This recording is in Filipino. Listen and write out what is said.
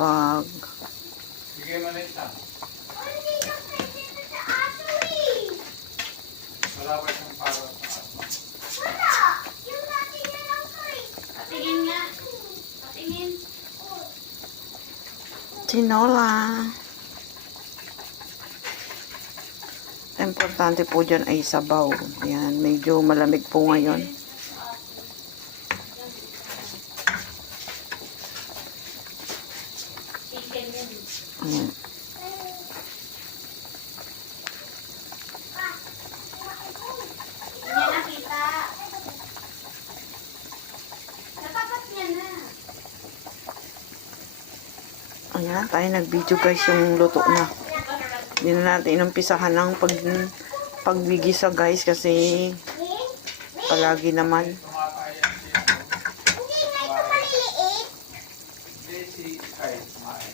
bag. Sige, malit na. Hindi ka pwede na sa aso eh. Wala pa siyang para sa asma. Wala. Yung natin na lang ko eh. Patingin nga. Patingin. Tinola. Importante po dyan ay sabaw. Ayan, medyo malamig po ngayon. Chicken yan. Ayan. Hindi niya nakita. Natapat niya na. Ayan, tayo nag-video guys yung luto na. Hindi na natin inumpisahan ng pagbigisa guys kasi palagi naman. Tumatayan siya. Hindi nga ito maliliit. Hindi si Sky. Kumain.